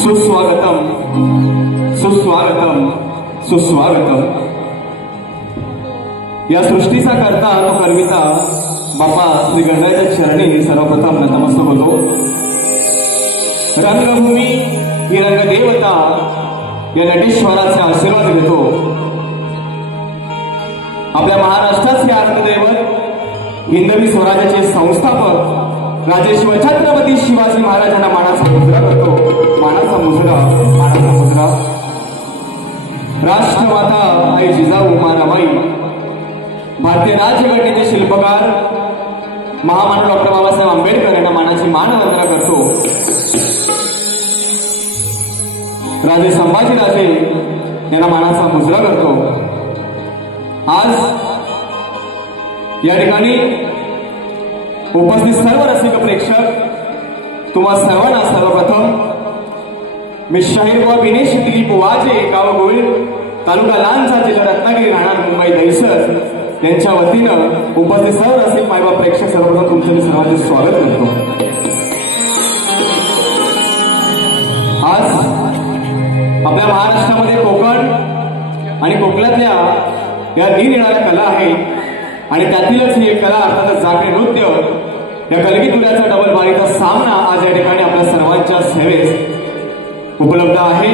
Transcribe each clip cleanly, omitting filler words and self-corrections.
सुस्वागतम सुस्वागतम सुस्वागतम। या सृष्टीचा करता तो कर्मिता बापा श्री गणरायाच्या चरणी सर्वप्रथम नतमस्तक होतो। रंगभूमी ही रंगदेवता या नटेश्वराचा आशीर्वाद घेतो। आपल्या महाराष्ट्राचे आराध्यदैवत हिंदवी स्वराज्याचे संस्थापक राजे शिवछत्रपती शिवाजी महाराजांना मानाचा मुजरा करतो। मानाचा मुजरा, मानाचा मुजरा। राष्ट्रमाता आई जिजाऊ माराबाई, भारतीय राज्यघटनेचे शिल्पकार महामानव डॉक्टर बाबासाहेब आंबेडकर यांना मानाची मानवंदना करतो। राजे संभाजीराजे यांना मानाचा मुजरा करतो। आज या ठिकाणी उपस्थित सर्व रसिक प्रेक्षक तुम्हा सर्वांना सर्वप्रथम मी शाहीर व विनेश दिलीप वाजे, गाव गोविल, तालुका लांजा, जिल्हा रत्नागिरी, राहणार मुंबई दहिसर यांच्या वतीनं उपस्थित सर्व रसिक मायबाप प्रेक्षक सर्वप्रथम तुमचं मी सर्वांचे स्वागत करतो। आज आपल्या महाराष्ट्रामध्ये कोकण आणि कोकणातल्या या निरनिराळ्या कला आहेत आणि त्यातीलच ही एक कला अर्थातच जागरण नृत्य या कलगीतुऱ्याचा डबल बारीचा सामना आज या ठिकाणी आपल्या सर्वांच्या सेवेस उपलब्ध आहे।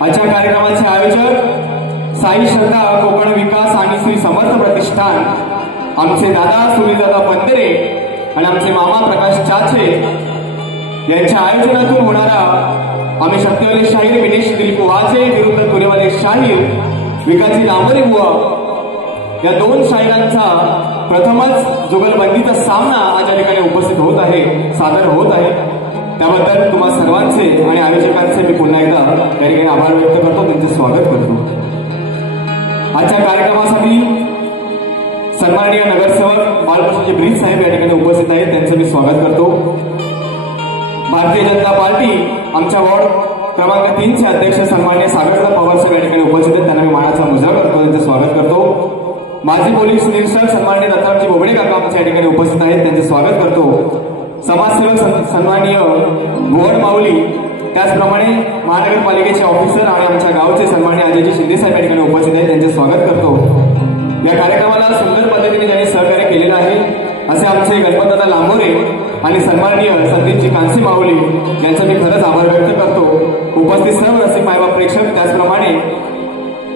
आजच्या कार्यक्रमाचे आयोजक साई श्रद्धा कोकण विकास आणि श्री समर्थ प्रतिष्ठान, आमचे दादा सुनीलदादा पंधरे आणि आमचे मामा प्रकाश चाचे यांच्या आयोजनातून होणारा आम्ही शक्तिवाले शाहीर विनेश दिलीप वाजे विरुद्ध तुरेवाले शाहीर विकाजी लांबरे बुवा या दोन शाहिरांचा प्रथमच जुगलबंदीचा सामना आज या ठिकाणी उपस्थित होत आहे, सादर होत आहे। त्याबद्दल तुम्हा सर्वांचे आणि आयोजकांचे मी पुन्हा एकदा या ठिकाणी आभार व्यक्त करतो, त्यांचे स्वागत करतो। आजच्या कार्यक्रमासाठी सन्माननीय नगरसेवक बालकृष्णजी ब्रिज साहेब या ठिकाणी उपस्थित आहेत, त्यांचे मी स्वागत करतो। भारतीय जनता पार्टी आमच्या वॉर्ड क्रमांक 3 चे अध्यक्ष सन्माननीय सागरदादा पवार साहेब या ठिकाणी उपस्थित आहेत, त्यांना मी मानाचा मुजरा करतो, त्यांचे स्वागत करतो। माजी पोलीस निरीक्षक सन्माननीय दत्ताजी बोबडे काका आमच्या या ठिकाणी उपस्थित आहेत, त्यांचे स्वागत करतो। समाजसेवक सन्माननीय भुवन माऊली, त्याचप्रमाणे महानगरपालिकेचे ऑफिसर आणि आमच्या गावचे सन्माननीय अजयजी शिंदे साहेब या ठिकाणी उपस्थित आहेत, त्यांचे स्वागत करतो। या कार्यक्रमाला सुंदर पद्धतीने ज्यांनी सहकार्य केलेलं आहे असे आमचे गणपतदादा लांबोरे आणि सन्माननीय संदीपजी कांसे माऊली यांचा मी खरंच आभार व्यक्त करतो। उपस्थित सर्व रसिक मायबाप प्रेक्षक, त्याचप्रमाणे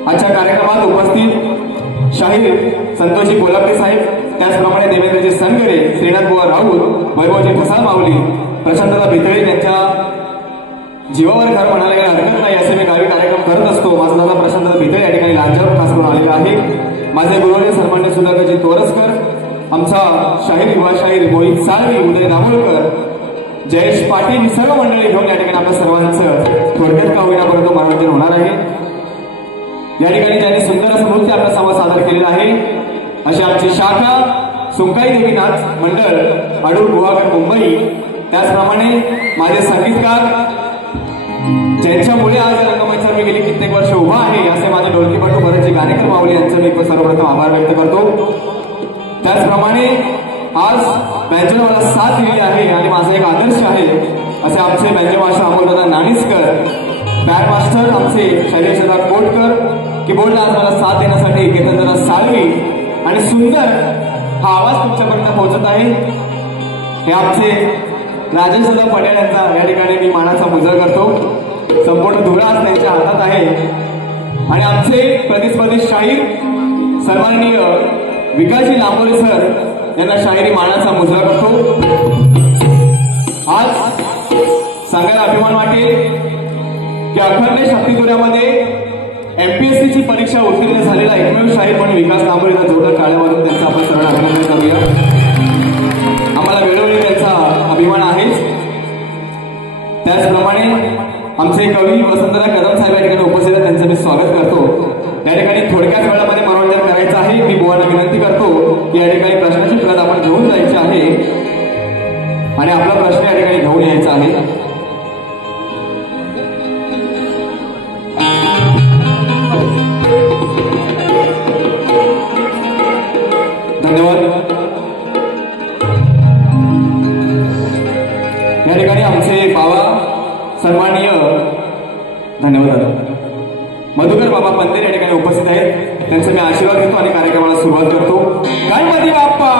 आजच्या कार्यक्रमात उपस्थित शाहीर संतोषजी कोल्हापुरे साहेब, त्याचप्रमाणे देवेंद्रजी सनगरे, श्रीनाथ बुवा राऊत, वैभवजी ठसाळ माऊली, प्रशांतदा भितळे यांच्या जीवावर घर म्हणायला काही हरकत नाही असे मी गावी कार्यक्रम करत असतो। माझा दादा प्रशांतदा भितळे या ठिकाणी लांजावर खास करून आलेला आहे। माझे गुरुजी सन्मान्य सुधाकरजी तोरसकर, आमचा शाहीर युवा शाहीर मोहित साळवी, उदय दाभोळकर, जयेश पाटील ही सर्व मंडळी घेऊन या ठिकाणी आपल्या सर्वांचं थोडक्यात का होईना परंतु मनोरंजन होणार आहे। या ठिकाणी ज्यांनी सुंदर असं नृत्य आपला संवाद सादर केलेला आहे अशी आमची शाखा सुंकाई देवी नाच मंडळ अडूर गुहागर मुंबई, त्याचप्रमाणे माझे संगीतकार ज्यांच्यामुळे आज रंगमंचावर मी गेली कित्येक वर्ष उभा आहे असे माझे ढोलकीपटू भरतजी गाणेकर माऊली यांचं मी सर्वप्रथम आभार व्यक्त करतो। त्याचप्रमाणे आज बँजोला मला साथ दिली आहे आणि माझा एक आदर्श आहे असे आमचे बँजो मास्टर अमोलदादा नाणीसकर, बँड मास्टर आमचे शैलेशदा कोटकर, कीबोर्डला आज मला साथ देण्यासाठी केतनदादा साळवी आणि सुंदर हा आवाज तुमच्यापर्यंत पोहोचत आहे हे आमचे राजेशदा पटेल यांचा या ठिकाणी मी मानाचा मुजरा करतो। संपूर्ण धुळा आज त्यांच्या हातात आहे आणि आमचे प्रतिस्पर्धी शाहीर सन्माननीय विकासजी लांबोरे सर यांना शाहिरी मानाचा मुजरा करतो। आज सांगायला अभिमान वाटेल की अखंड शक्तितुऱ्यामध्ये MPSC ची परीक्षा उत्तीर्ण झालेला एकमेव शाहीर म्हणून विकास तांबोळीला जोरदार टाळ्या वाजवून त्यांचा आपण सर्वांना अभिनंदन करूया। आम्हाला वेळोवेळी त्यांचा अभिमान आहेच। त्याचप्रमाणे आमचे कवी वसंतराव कदम साहेब या ठिकाणी उपस्थित आहेत, त्यांचं मी स्वागत करतो। या ठिकाणी थोडक्याच वेळामध्ये मनोरंजन करायचं आहे। मी बुवांना विनंती करतो की या ठिकाणी प्रश्नाची प्रत आपण घेऊन जायची आहे आणि आपला प्रश्न या ठिकाणी घेऊन यायचा आहे। धन्यवाद। या ठिकाणी आमचे बाबा सन्माननीय धन्यवाद मधुकर बाबा पंतेर या ठिकाणी उपस्थित आहेत, त्यांचा मी आशीर्वाद घेतो आणि कार्यक्रमाला सुरुवात करतो। गणपती बाप्पा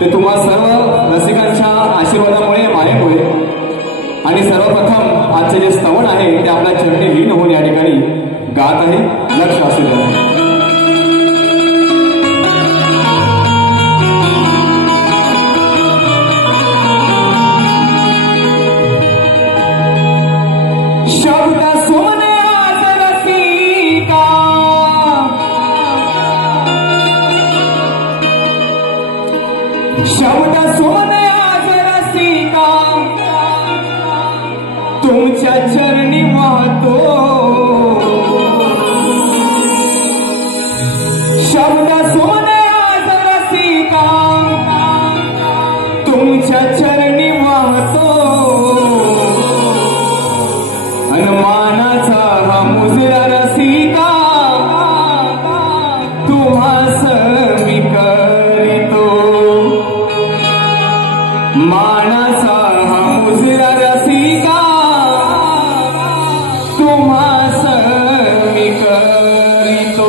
ते तुम्हा सर्व रसिकांच्या आशीर्वादामुळे मायक होईल। आणि सर्वप्रथम आजचे जे आशीर्वाद. शब्द सोने आज रसिका, शब्द सोने आज रसिका, तुमच्या चरणी वाहतो. शब्द सोने आज रसिका, तुमच्या चरणी वाहतो. मानाचा हा मुजरा रसिका, तुम्हास मी करीतो. मानाचा हा मुजरा रसिका, तुम्हास मी करीतो.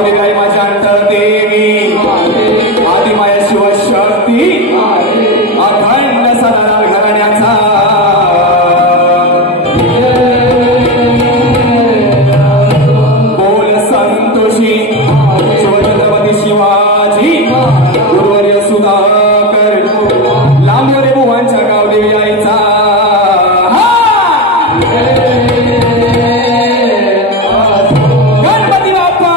गावडी गाई माझ्या अंतर देवी आदिमाया शिवशक्ती अखंड सदाराल घराण्याचा बोल संतोषी शिवछत्रपती शिवाजी गुरुवर्य सुधाकर लांबोरे बुवांच्या गावदेवी आईचा गणपती बाप्पा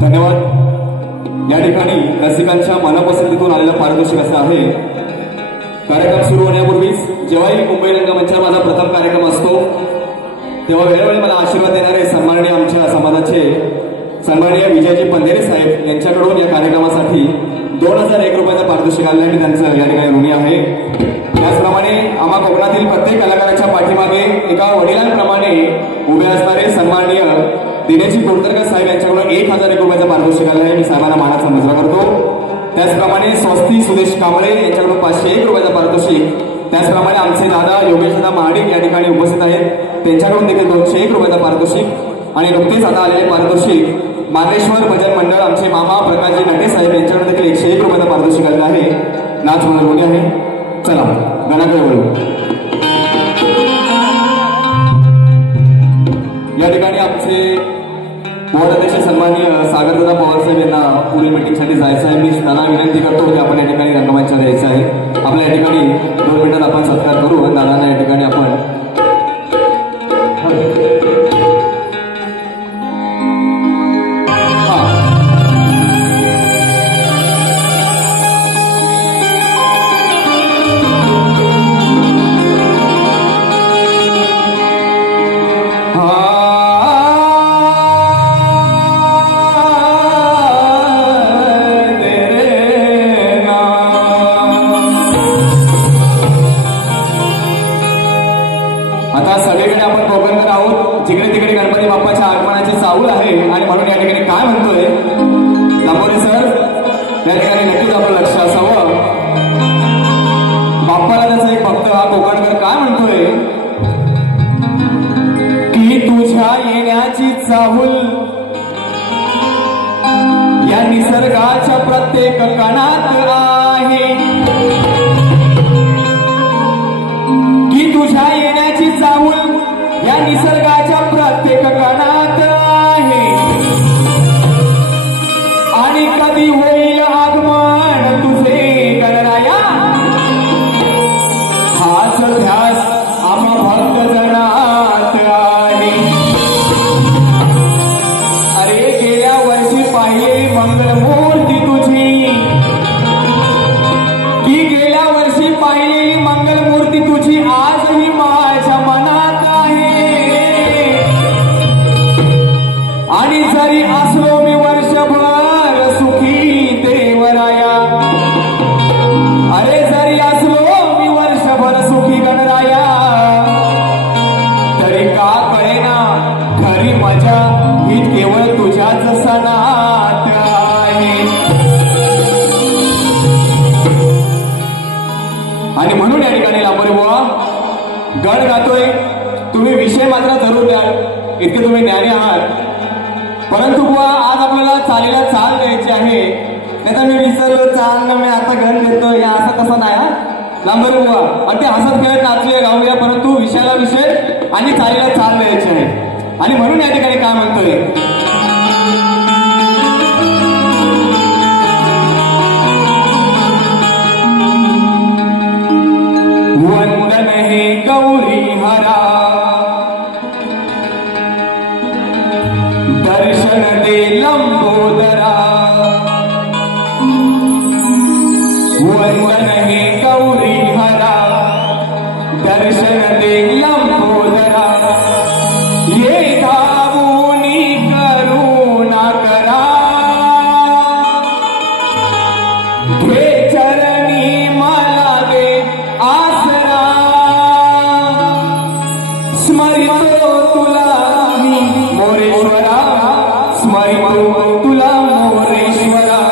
धन्यवाद। या ठिकाणी रसिकांच्या मनपसंतीतून आलेला पारितोषिक असा आहे। कार्यक्रम सुरू होण्यापूर्वीच जेव्हाही मुंबई रंगमंचावर माझा प्रथम कार्यक्रम असतो तेव्हा वेळोवेळी मला आशीर्वाद देणारे सन्माननीय आमच्या समाजाचे सन्माननीय विजयजी पंधेरे साहेब यांच्याकडून या कार्यक्रमासाठी 2001 रुपयाचं पारितोषिक आलं आणि त्यांचं या ठिकाणी ऋणी आहे। त्याचप्रमाणे आम्हा कोकणातील प्रत्येक कलाकाराच्या पाठीमागे एका वडिलांप्रमाणे उभे असणारे सन्माननीय दिनेशजी कोटरकर साहेब यांच्याकडून 1001 रुपयाचं पारितोषिक आलं आहे। मी साहेबांना मानाचा मुजरा करतो। त्याचप्रमाणे स्वस्ती सुदेश कांबळे यांच्याकडून 501 रुपयाचं पारितोषिक, त्याचप्रमाणे आमचे दादा योगेशदा महाडिक या ठिकाणी उपस्थित आहेत, त्यांच्याकडून देखील 201 रुपयाचं पारितोषिक आणि नुकतेच आता आलेले पारितोषिक मार्लेश्वर भजन मंडळ आमचे मामा प्रकाशजी नटे साहेब यांच्याकडून देखील 101 रुपयाचं पारितोषिक आलेलं आहे। नाच मनोरंजन आहे। चला गणाकडे वळू। या ठिकाणी आमचे बोर्ड अध्यक्ष सन्माननीय सागरदादा पवार साहेब यांना पुढील मीटिंगसाठी जायचं आहे। मी त्यांना विनंती करतो की आपण या ठिकाणी रंगमंचावर यायचं आहे। आपल्या या ठिकाणी 2 मिनिटात आपण सत्कार करू आणि दादांना या ठिकाणी आपण आता सगळीकडे आपण कोकणकर आहोत, जिकडे तिकडे गणपती बाप्पाच्या आगमनाची चाहूल आहे आणि म्हणून या ठिकाणी काय म्हणतोय दामोदर सर, या ठिकाणी नक्कीच आपलं लक्ष असावं। बाप्पाला त्याचा एक भक्त हा कोकणकर काय म्हणतोय की तुझ्या येण्याची चाहूल या निसर्गाच्या प्रत्येक कणात आहे, की तुझ्या येण्याची चाहूल या निसर्गाच्या प्रत्येक कणात आहे आणि कधी होईल आगमन तुझे गणराया, हाच ध्यास आम्हा भक्त जनात आहे। अरे गेल्या वर्षी पाहिलेली मंगलमूर्ती तुझी, की गेल्या वर्षी पाहिलेली मंगलमूर्ती तुझी आजही माझ्या मनात आहे आणि जरी असलो मी वर्षभर सुखी देवराया, अरे जरी असलो मी वर्षभर सुखी गणराया, तरी का कळेना खरी मजा ही केवळ तुझ्याच सणात आहे। आणि म्हणून या ठिकाणी लांबोरे बुवा गण गातोय, तुम्ही विषय मात्र जरूर द्याल, इतके तुम्ही ज्ञानी आहात. परंतु बुवा आज आपल्याला चालीला चाल द्यायची आहे. नाही तर मी विसरलो चाल, मी आता गण देतो या असं तसं नाही. हा लांबर बुवा आणि ते हसत खेळत नाचूया गाऊया, परंतु विषयाला विषय आणि चालीला चाल द्यायची आहे. आणि म्हणून या ठिकाणी काय म्हणतोय, वंदन हे गौरी हरा, दर्शन दे लंबोदरा. वंदन हे गौरी हरा, दर्शन दे लंबोदरा. ये धावूनी करुणा करा, हे चरणी मला दे आसरा. स्मरितो तुला मी मोरेश्वरा, स्मरितो तुला मोरेश्वरा.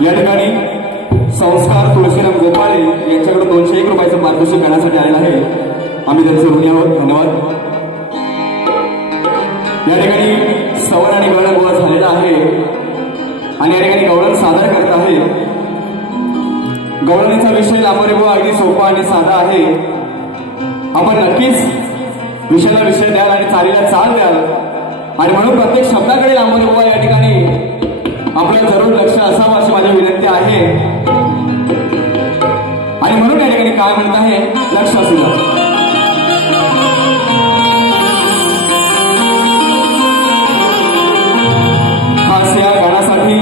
या ठिकाणी संस्कार तुळशीराम गोपाळे यांच्याकडे 201 रुपयाचं पारितोषिक करण्यासाठी आलेलं आहे. आम्ही त्यांचे ऋणी आहोत. धन्यवाद. या ठिकाणी सवर्ण आणि गवळण गोळा झालेला आहे आणि या ठिकाणी गवळण सादर करत आहे. गवळणीचा विषय लांबोरे बुवा अगदी सोपा आणि साधा आहे. आपण नक्कीच विषयाला विषय द्याल आणि चालीला चाल द्याल आणि म्हणून प्रत्येक शब्दाकडे लांबोरे बुवा या ठिकाणी आपलं जरूर लक्ष असावं अशी माझी विनंती आहे. आणि म्हणून या ठिकाणी काय म्हणत आहे लक्ष असू द्या. खास या गाण्यासाठी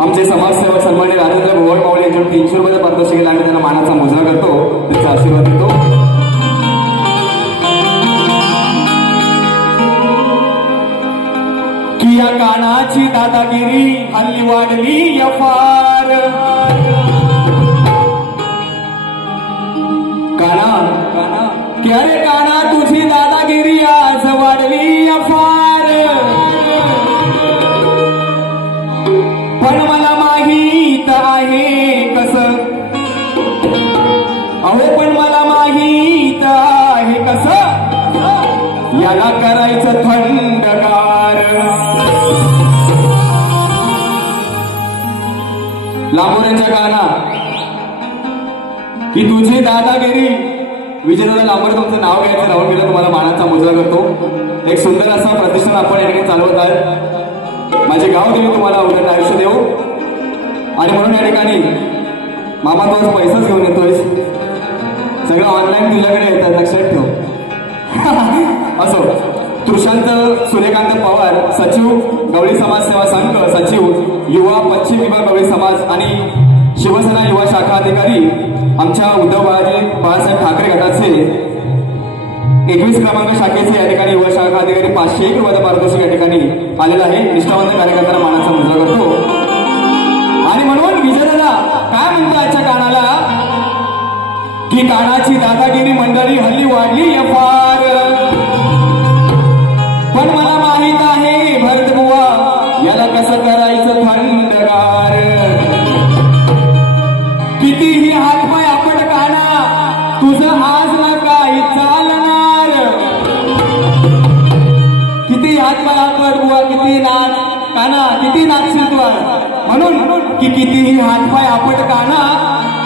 आमचे समाजसेवक सन्माननीय राजेंद्र भोवळ मावळे यांच्याकडून 300 रुपयाचं पारितोषिक केलं आणि त्यांना मानाचा मुजरा करतो. त्याचा आशीर्वाद देतो. की या कानाची दादागिरी हल्ली वाढली या फार. काना काना की अरे काना तुझी दादागिरी आज वाढली या फार. पण मला माहीत आहे कसं, अहो पण मला माहीत आहे कसं याला करायचं थंडगार. लांबोऱ्यांच्या गाना की तुझी दादागिरी. विजयदादा लांबोरे तुमचं नाव घ्यायचं राहून गेलं. तुम्हाला मानाचा मुजरा करतो. एक सुंदर असा प्रतिष्ठान आपण या ठिकाणी चालवत आहे. माझे गाव देवी तुम्हाला उदंड आयुष्य देऊ. आणि म्हणून या ठिकाणी मामा तू आज पैसाच घेऊन येतोय. सगळं ऑनलाईन तुझ्याकडे येतात लक्षात ठेव. असो. तृशांत सूर्यकांत पवार सचिव गवळी समाज सेवा संघ सचिव युवा पश्चिम विभाग गवळी समाज आणि शिवसेना युवा शाखा अधिकारी आमच्या उद्धव बाळासाहेब ठाकरे गटाचे 21 क्रमांक शाखेचे या ठिकाणी युवा शाखा अधिकारी 501 रुपयाचं पारितोषिक या ठिकाणी आलेलं आहे. निष्ठावंत कार्यकर्त्यांना मानाचा मुजरा करतो. आणि म्हणून विजयदादा काय म्हणतो याच्या कानाला की कानाची दादागिरी मंडळी हल्ली वाढली या फार. पण मला माहित आहे भरत बुवा याला कसं करायचं थंडगार. कितीही हातपाय आपण काना तुझं आज ना काही चालणार. किती हातपाय आपण बुवा किती नाच काना किती नाचशील तू. म्हणून की कितीही हातपाय आपण काना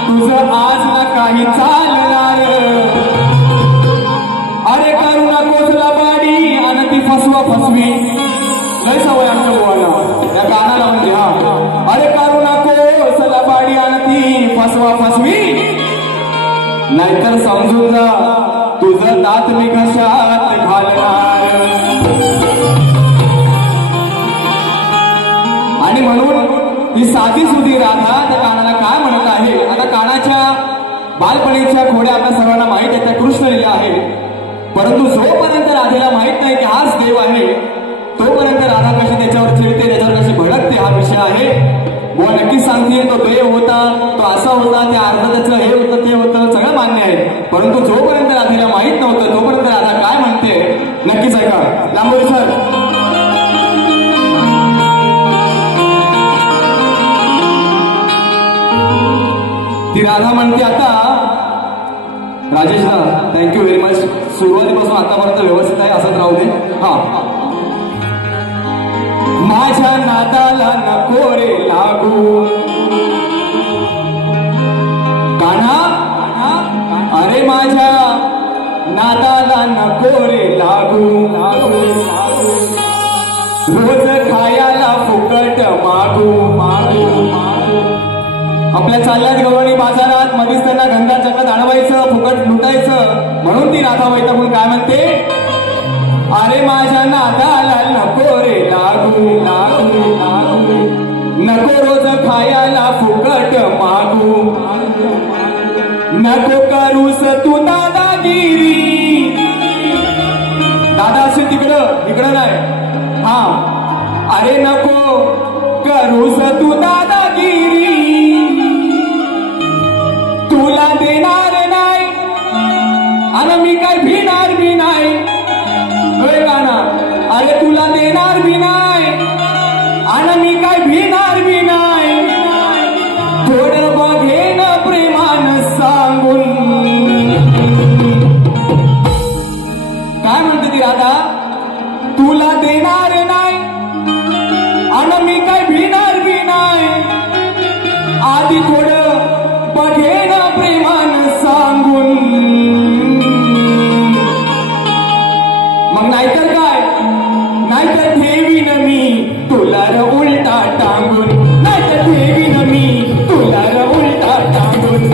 तुझं आज ना काही चालणार. अरे करू नकोस लबाडी आणि ती फसवा फसवी. लय सवय आमच्या बुवाला या कानाला म्हणजे. हा अरे करू नकोस लबाडी आणि ती फसवा फसवी. नाहीतर समजून जा तुझं दात मी घशात घालणार. आणि म्हणून ही साधी सुधी राधा त्या कानाला काय म्हणत आहे. आता कानाच्या बालपणीच्या खोड्या आपल्या सर्वांना माहित आहे. त्या कृष्ण लीला आहे. परंतु जोपर्यंत राधेला माहित नाही की हाच देव आहे तोपर्यंत राधा कशी त्याच्यावर चिडते त्याच्यावर कशी भडकते हा विषय आहे. बुवा नक्कीच सांगते तो देव होता तो असा होता त्या अर्धाचं हे होतं ते होतं सगळं मान्य आहे. परंतु जोपर्यंत राधेला माहित नव्हतं तोपर्यंत राधा काय म्हणते नक्कीच ऐका. लांबोरे सर. ती राधा म्हणते आता राजेशदा थँक्यू व्हेरी मच. सुरुवातीपासून आतापर्यंत व्यवस्थित आहे असंच राहू दे. हा माझ्या नादाला नको रे लागू काना. अरे माझ्या नादाला नको रे लागू. रोज खायला फुकट मागू मागू. आपल्या चालल्यात गवळणी बाजारात मधीच त्यांना गंगा जगात अडवायचं फुकट लुटायचं. म्हणून ती राधा वैतागून काय म्हणते अरे माझ्या नादाला नको रे लागू लागू लागू नको रोज खायला फुकट मागू नको करूस तू दादागिरी दादा असेल तिकडं नाही हा अरे नको करूस तू दादागिरी तुला देणार नाही आणि मी काय भिणार बी नाही ना अरे तुला देणार बी नाही आणि मी काय भिणार बी नाही थोडं बघेन प्रेमान सांगून काय म्हणते ती राधा तुला देणार नाही आणि मी काय भिणार बी नाही आधी थोडं बघेन प्रेमान सांगून मग नाहीतर काय नाहीतर ठेवीन मी तुला र उलटा टांगून नाहीतर ठेवीन मी तुला र उलटा टांगून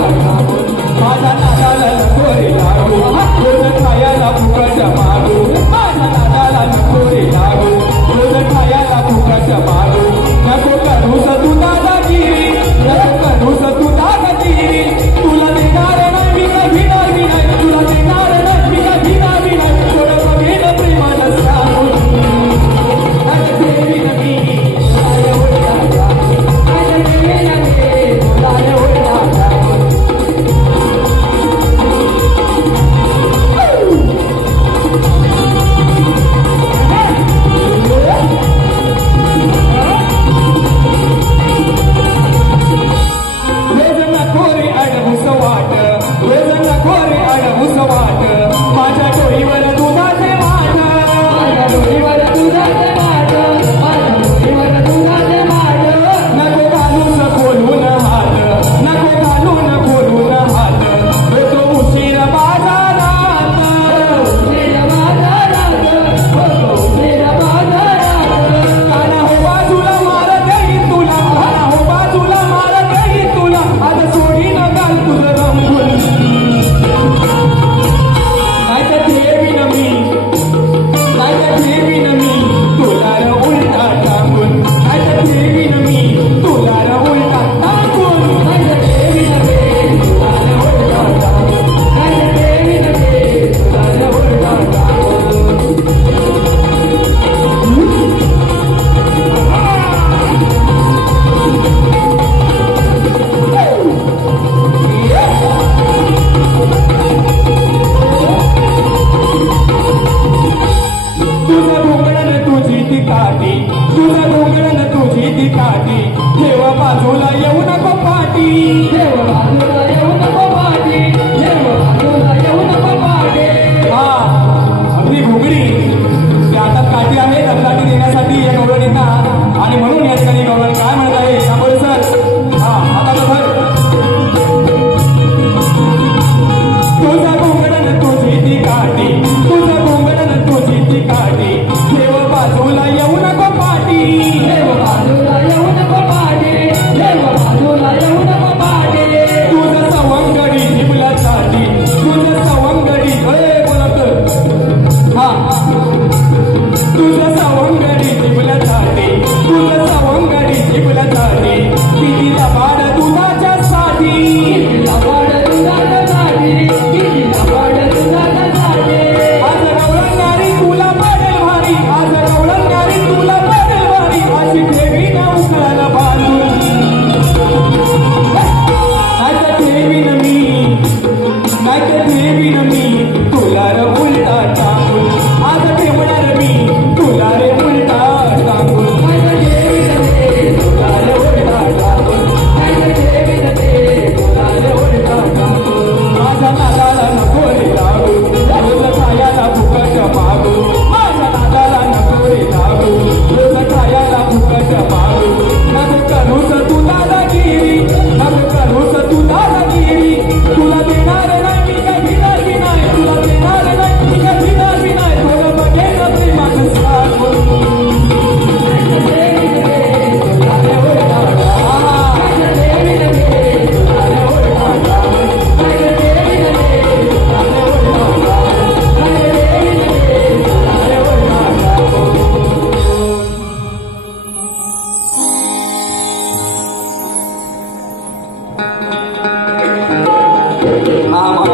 माझा नादाला नको रे लागू रोज खायला फुकट मागू माझा नादाला नको रे लागू रोज खायला फुकट मागू नको करूस तू दादागिरी नको करूस तू दादागिरी तुला देणार नाही मी काय भिणार बी नाही तुला देणार नाही मी काय भिणार बी नाही थोडं बघेन प्रेमानं सांगून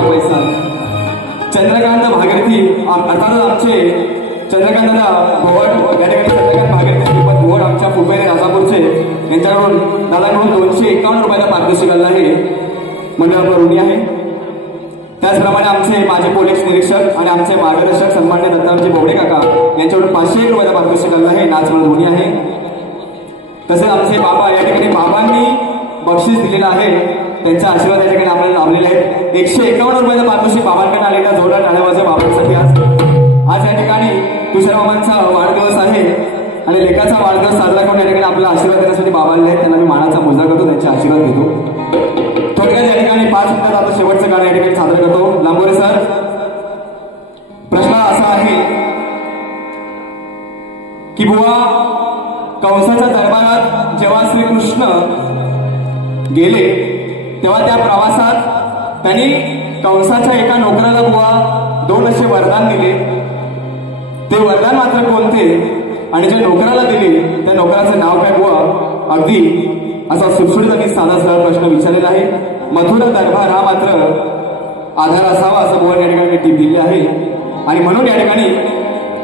पैसा चंद्रकांत भागीरथी अर्थातच आमचे चंद्रकांत दादा भोवड या ठिकाणी चंद्रकांत भागीरथी श्रीपत भोवड आमच्या पुपेरे राजापूरचे यांच्याकडून दादाकडून 251 रुपयाचा पारितोषिक आलं आहे. मंडळावर ऋणी आहे. त्याचप्रमाणे आमचे माजी पोलीस निरीक्षक आणि आमचे मार्गदर्शक सन्मान्य दत्ताजी बोबडे काका यांच्याकडून 501 रुपयाचा पारितोषिक आलं आहे. नाच म्हणून ऋणी आहे. तसेच आमचे बाबा या ठिकाणी बाबांनी बक्षीस दिलेलं आहे. त्यांचा आशीर्वाद या ठिकाणी आपल्याला लाभलेला आहे. 151 रुपयाचा पारितोषिक बाबांकडे आलेला जोरदार टाळ्या वाजवा बाबांसाठी. आज या ठिकाणी तुषार मामांचा वाढदिवस आहे आणि लेकाचा वाढदिवस साजरा करून या ठिकाणी आपला आशीर्वाद देण्यासाठी बाबा आले आहेत. त्यांना मी मानाचा मुजरा करतो, त्यांचे आशीर्वाद घेतो. थोडक्यात या ठिकाणी 5 मिनिटात आता शेवटचं गाणं या ठिकाणी सादर करतो. लांबोरे सर, प्रश्न असा आहे की बुवा कंसाच्या दरबारात जेव्हा श्रीकृष्ण गेले तेव्हा त्या प्रवासात त्यांनी कंसाच्या एका नोकराला बुवा 2 असे वरदान दिले. ते वरदान मात्र कोणते आणि ज्या नोकराला दिले त्या नोकराचं नाव काय बुवा? अगदी असा सुटसुटीत आणि साधा सरळ प्रश्न विचारलेला आहे. मथुरा दरबार हा मात्र आधार असावा असं बुवा या ठिकाणी टीप दिली आहे. आणि म्हणून या ठिकाणी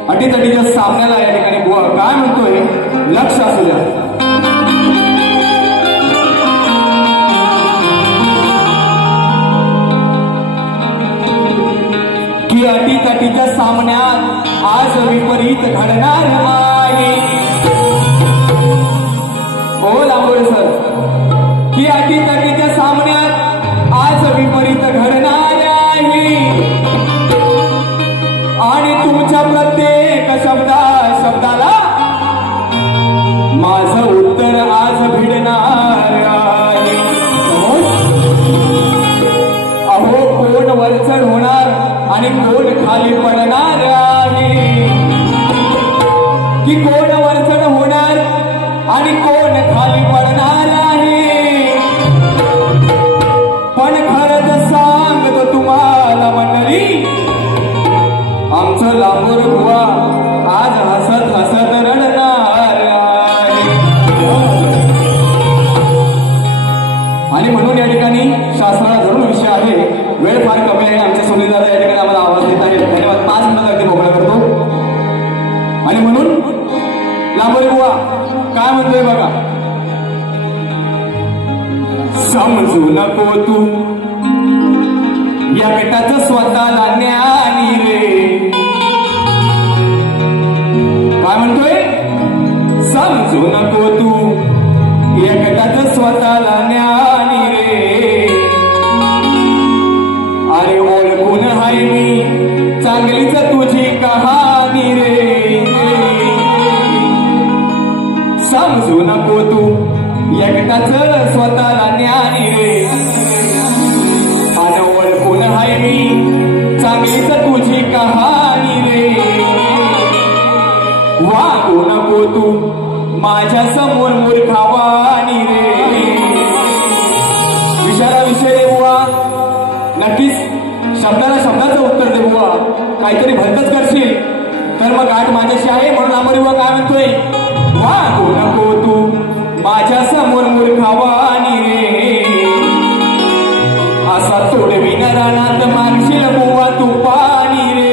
अटीतटीच्या सामन्याला या ठिकाणी बुवा काय म्हणतोय लक्ष असू द्या. की अटीतटीच्या सामन्यात आज विपरीत घडणार आहे. हो लांबोरे सर, की अटीतटीच्या सामन्यात आज विपरीत घडणार आहे आणि तुमच्या प्रत्येक शब्दाला माझं उत्तर आज भिडणार आहे. अहो कोण वरचढ होणार आणि कोण खाली पडणार आहे. की कोण वरचढ होणार आणि कोण खाली पडणार आहे. पण खरंच सांगतो तुम्हाला मंडळी, आमचं लांबोर बुवा आज हसत हसत रडणार आहे. आणि म्हणून या ठिकाणी शास्त्राला धरून विषय आहे. वेळ फार कमी आहे. आमच्या सुनीलदादा या ठिकाणी आम्हाला आवाज देत आहेत. धन्यवाद. 5 मिनिटात अगदी मोकळा करतो. आणि म्हणून लांबोरे बुवा काय म्हणतोय बघा. समजू नको तू या गटाचं स्वतःला ज्ञानी रे. काय म्हणतोय? समजू नको तू या गटाचं स्वतःला ज्ञानी रे. अरे ओळखून हाय मी चांगलीच तुझी कहाणी रे. समजू नको तू एकटाच स्वतःला ज्ञानी रे. आणि ओळखून हाय मी चांगलीच तुझी कहाणी रे. वागू नको तू माझ्या समोर मूर्खावानी रे. विचारा विषय दे बुवा, नक्कीच शब्दाला शब्दाचं उत्तर दे बुवा. काहीतरी भलतच करशील तर मग गाठ माझ्याशी आहे. म्हणून आम्ही बुवा काय म्हणतोय, वागू नको तू माझ्या समोर मूर्खावानी रे. असा तोडवीन रानात मागशील बुवा तू पाणी रे.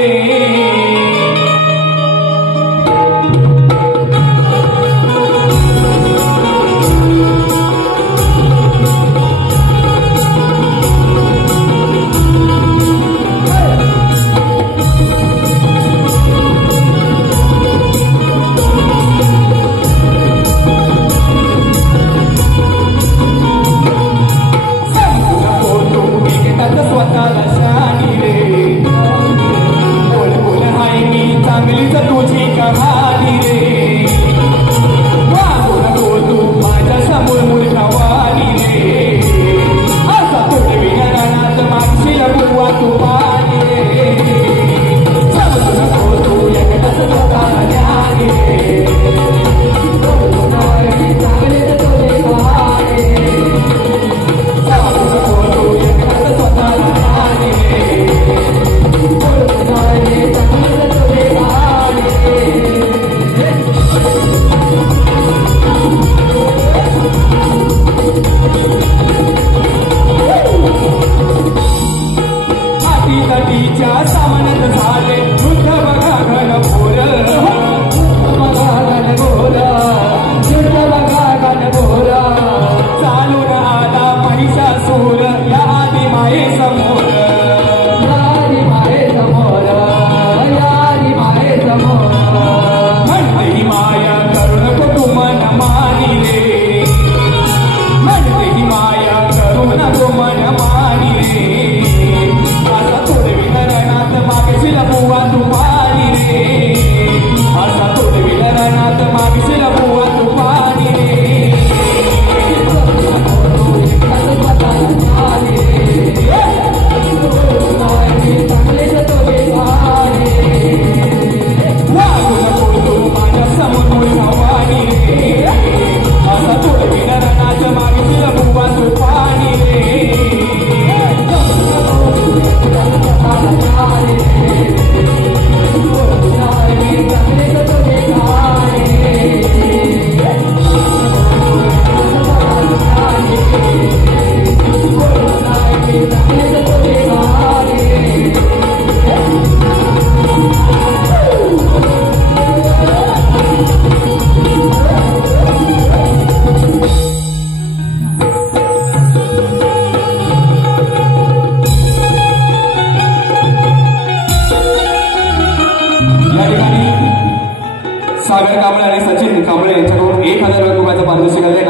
नटीच्या सामान्यात झाले युद्ध बघा घनघोर बघा घनघोर युद्ध बघा घनघोर चालून आला महिषासूर या आदी माये समोर यादी माये समोर यादी माये समोर म्हणते माया करुण कुटुंबन मानी रे म्हणते माया करुण कुटुंबन मानी रे असा तोडविल रणात मागशील बुवा तू पाणी रे असा तोडविल रणात मागशील बुवा तू पाणी रे सागर कांबळे आणि सचिन कांबळे यांच्याकडून 1000 रुपयाचं पारितोषिक आहे.